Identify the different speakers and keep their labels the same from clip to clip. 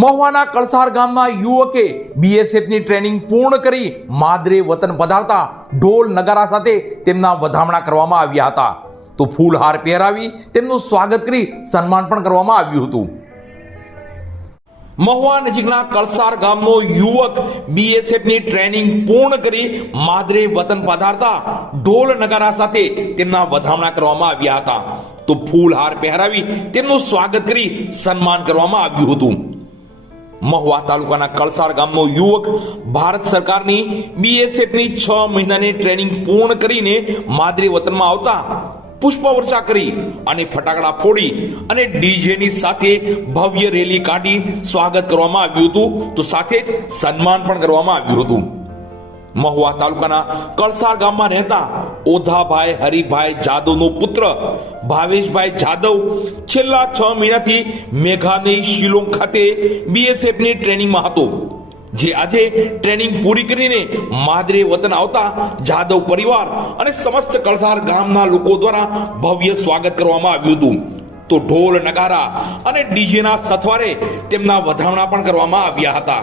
Speaker 1: મહુવાના કળસાર ગામના યુવકે બીએસએફની ટ્રેનિંગ પૂર્ણ કરી માદરે વતન પધારતા ઢોલ નગારા સાથે તેમના વધામણા કરવામાં આવ્યા હતા. તો ફૂલહાર પહેરાવી તેમનું સ્વાગત કરી સન્માન પણ કરવામાં આવ્યું હતું. મહુવા નજીકના કળસાર ગામનો યુવક બીએસએફની ટ્રેનિંગ પૂર્ણ કરી માદરે વતન પધારતા ઢોલ નગારા સાથે તેમના વધામણા કરવામાં આવ્યા હતા. તો ફૂલહાર પહેરાવી તેમનું સ્વાગત કરી સન્માન કરવામાં આવ્યું હતું. મહુવા તાલુકાના કળસાર ગામનો યુવક ભારત સરકારની બીએસએફની છ મહિનાની ટ્રેનિંગ પૂર્ણ કરીને માદરી વતનમાં આવતા પુષ્પવર્ષા કરી અને ફટાકડા ફોડી અને ડીજેની સાથે ભવ્ય રેલી કાઢી સ્વાગત કરવામાં આવ્યું હતું. તો સાથે જ સન્માન પણ કરવામાં આવ્યું હતું. મહુવા તાલુકાના કળસાર ગામમાં રહેતા ઓધાભાઈ, હરિભાઈ જાદવનો પુત્ર ભાવેશભાઈ જાદવ છેલ્લા છ મહિનાથી મેઘાની શિલોંગ ખાતે બીએસએફની ટ્રેનિંગમાં હતો. જે આજે ટ્રેનિંગ પૂરી કરીને માદરે વતન આવતા જાદવ પરિવાર અને સમસ્ત કળસાર ગામના લોકો દ્વારા ભવ્ય સ્વાગત કરવામાં આવ્યું હતું. તો ઢોલ, નગારા અને ડીજેના સથવારે તેમના વધામણા પણ કરવામાં આવ્યા હતા.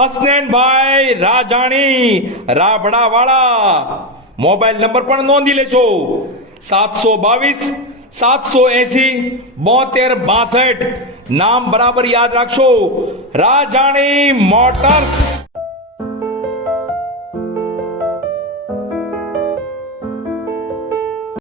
Speaker 1: હસનૈનભાઈ રાજાણી, રાબડાવાળા. મોબાઈલ નંબર પણ નોંધી લેજો. સાતસો બાવીસ, સાતસો એસી, બોતેર બાસઠ. નામ બરાબર યાદ રાખશો રાજાણી મોટર્સ.